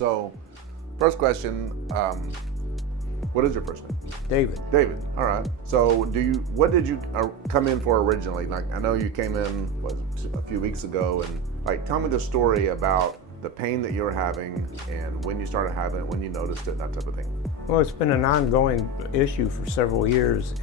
So, first question, what is your first name? David. David. All right. So, what did you come in for originally? Like, I know you came in a few weeks ago, and like, tell me the story about the pain that you were having and when you started having it, when you noticed it, that type of thing. Well, it's been an ongoing issue for several years.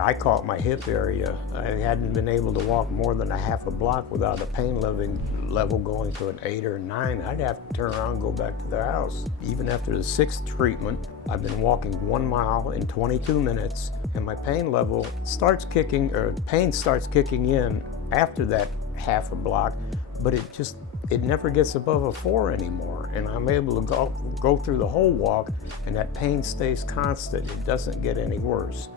I call it my hip area. I hadn't been able to walk more than a half a block without a pain level going to an 8 or 9. I'd have to turn around and go back to the house. Even after the 6th treatment, I've been walking 1 mile in 22 minutes, and my pain level starts kicking in after that half a block, but it never gets above a 4 anymore, and I'm able to go through the whole walk, and that pain stays constant. It doesn't get any worse.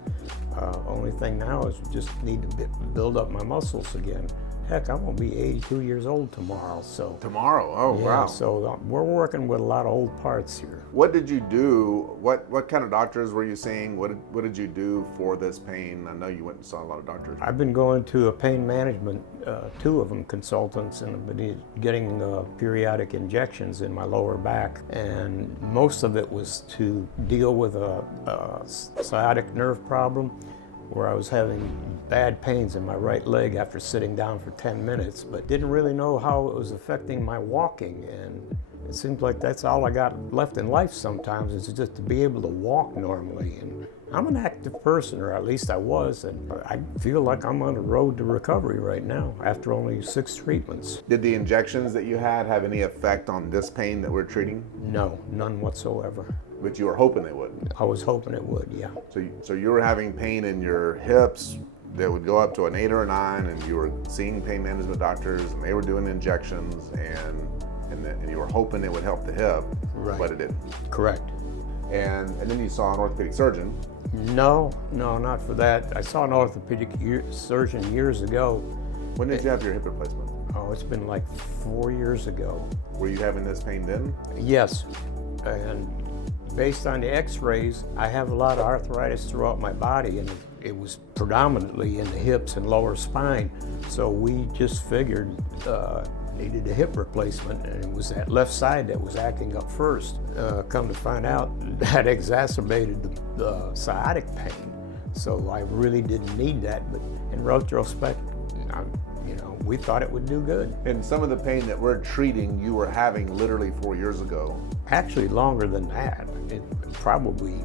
Only thing now is just need to build up my muscles again. Heck, I'm gonna be 82 years old tomorrow, so. Tomorrow? Oh, yeah, wow. So we're working with a lot of old parts here. What did you do? What kind of doctors were you seeing? What did you do for this pain? I know you went and saw a lot of doctors. I've been going to a pain management, 2 of them consultants, and I've been getting periodic injections in my lower back. And most of it was to deal with a sciatic nerve problem, where I was having bad pains in my right leg after sitting down for 10 minutes, but didn't really know how it was affecting my walking. And it seems like that's all I got left in life sometimes, is just to be able to walk normally. And I'm an active person, or at least I was, and I feel like I'm on the road to recovery right now after only 6 treatments. Did the injections that you had have any effect on this pain that we're treating? No, none whatsoever. But you were hoping they would? I was hoping it would, yeah. So you were having pain in your hips that would go up to an 8 or a 9, and you were seeing pain management doctors, and they were doing injections, and you were hoping it would help the hip, right, but it didn't. Correct. And then you saw an orthopedic surgeon. No, not for that. I saw an orthopedic surgeon years ago. When did you have your hip replacement? Oh, it's been like 4 years ago. Were you having this pain then? Yes, and based on the x-rays, I have a lot of arthritis throughout my body, and it was predominantly in the hips and lower spine. So we just figured needed a hip replacement, and it was that left side that was acting up first. Come to find out, that exacerbated the sciatic pain. So I really didn't need that, but in retrospect, we thought it would do good. And some of the pain that we're treating, you were having literally 4 years ago. Actually, longer than that. It probably,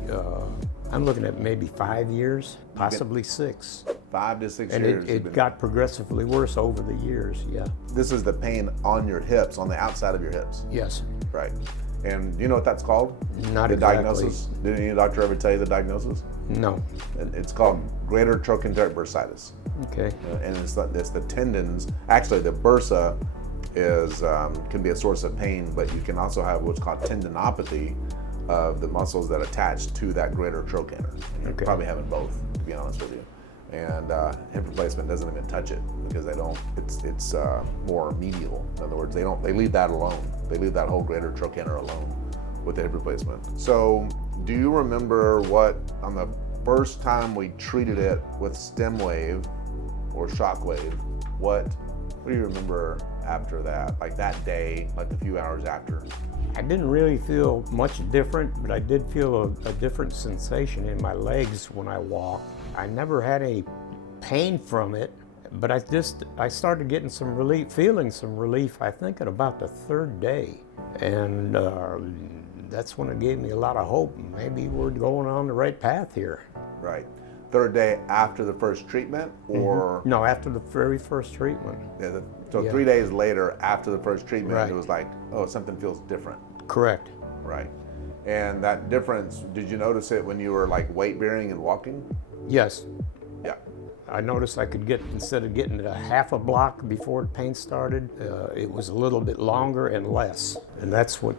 I'm looking at maybe 5 years, possibly 6. 5 to 6 and years. And it got progressively worse over the years, yeah. This is the pain on your hips, on the outside of your hips? Yes. Right. And you know what that's called? Not exactly. The diagnosis? Did any doctor ever tell you the diagnosis? No. It's called greater trochanteric bursitis. Okay. And it's the tendons. Actually, the bursa can be a source of pain, but you can also have what's called tendinopathy of the muscles that attach to that greater trochanter. You're probably having both, to be honest with you. And hip replacement doesn't even touch it, because they don't. It's more medial. In other words, they leave that alone. They leave that whole greater trochanter alone with the hip replacement. So, do you remember what on the first time we treated it with StemWave or shockwave? What do you remember after that? Like that day, like the few hours after? I didn't really feel much different, but I did feel a different sensation in my legs when I walked. I never had any pain from it, but I started getting some relief, feeling some relief, I think at about the 3rd day. And that's when it gave me a lot of hope. Maybe we're going on the right path here. Right. 3rd day after the first treatment, or? No, after the very first treatment. Yeah, so 3 days later after the first treatment, right, it was like, oh, something feels different. Correct. Right. And that difference, did you notice it when you were like weight bearing and walking? Yes. Yeah. I noticed I could get, instead of getting a half a block before the pain started, it was a little bit longer and less. And that's what,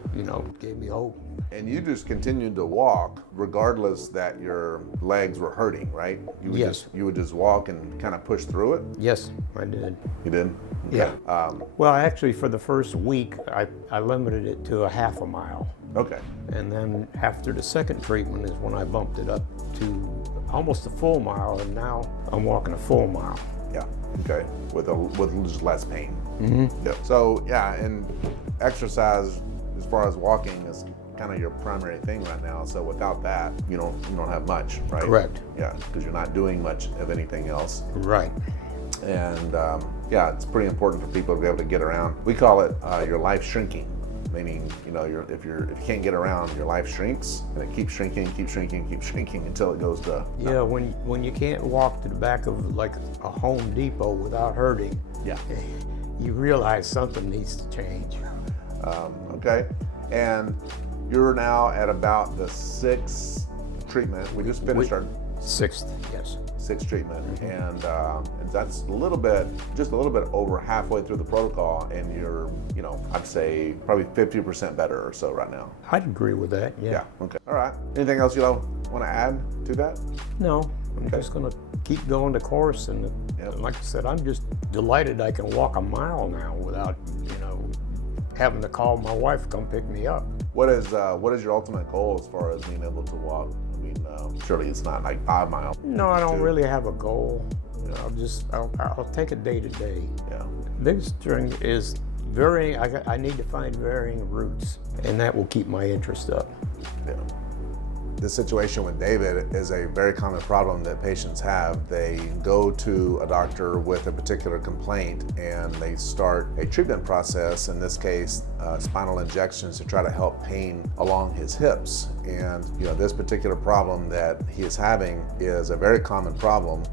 gave me hope. And you just continued to walk regardless that your legs were hurting, right? Yes. You would just walk and kind of push through it? Yes, I did. You did? Okay. Yeah. Well, actually, for the first week, I limited it to a half a mile. Okay. And then after the 2nd treatment is when I bumped it up to almost a full mile, and now I'm walking a full mile. Yeah. Okay. With just less pain. Mm-hmm. Yep. So yeah, and exercise as far as walking is kind of your primary thing right now. So without that, you don't have much, right? Correct. Yeah, because you're not doing much of anything else. Right. And yeah, it's pretty important for people to be able to get around. We call it your life shrinking, meaning if you can't get around, your life shrinks, and it keeps shrinking until it goes to Yeah, when you can't walk to the back of like a Home Depot without hurting, yeah. you realize something needs to change. Okay, and you're now at about the 6th treatment. We just finished our 6th, yes. 6th treatment, and that's just a little bit over halfway through the protocol, and you're, I'd say probably 50% better or so right now. I'd agree with that, yeah. Yeah, okay. All right. Anything else you want to add to that? No, I'm just going to keep going the course, and like I said, I'm just delighted I can walk a mile now without, having to call my wife to come pick me up. What is your ultimate goal as far as being able to walk? I mean, surely it's not like 5 miles. No, I don't really have a goal. I'll take it day to day. Yeah. Biggest thing is varying. I need to find varying routes, and that will keep my interest up. Yeah. This situation with David is a very common problem that patients have. They go to a doctor with a particular complaint and they start a treatment process, in this case, spinal injections to try to help pain along his hips. And this particular problem that he is having is a very common problem.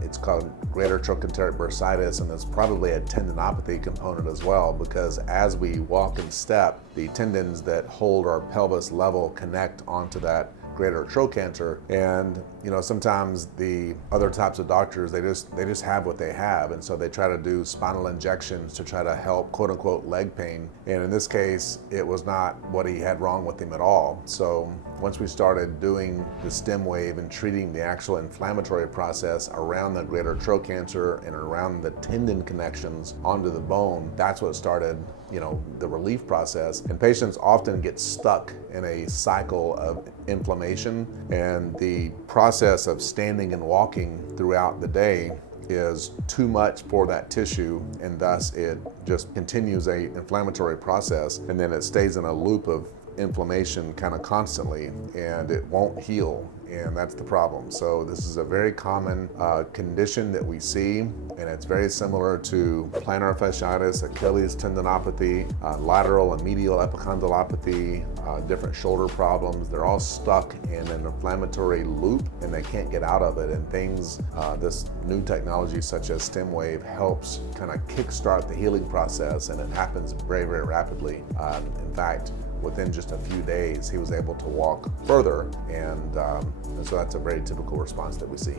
It's called greater trochanteric bursitis, and there's probably a tendinopathy component as well, because as we walk and step, the tendons that hold our pelvis level connect onto that greater trochanter, and sometimes the other types of doctors, they just have what they have, and so they try to do spinal injections to try to help quote unquote leg pain. And in this case, it was not what he had wrong with him at all. So once we started doing the StemWave and treating the actual inflammatory process around the greater trochanter and around the tendon connections onto the bone, that's what started the relief process. And patients often get stuck in a cycle of inflammation, and the process of standing and walking throughout the day is too much for that tissue, and thus it just continues a inflammatory process, and then it stays in a loop of inflammation kind of constantly, and it won't heal, and that's the problem. So this is a very common condition that we see, and it's very similar to plantar fasciitis, Achilles tendinopathy, lateral and medial epicondylopathy, different shoulder problems. They're all stuck in an inflammatory loop, and they can't get out of it. And things, this new technology such as StemWave helps kind of kickstart the healing process, and it happens very, very rapidly. In fact, within just a few days, he was able to walk further, and so that's a very typical response that we see.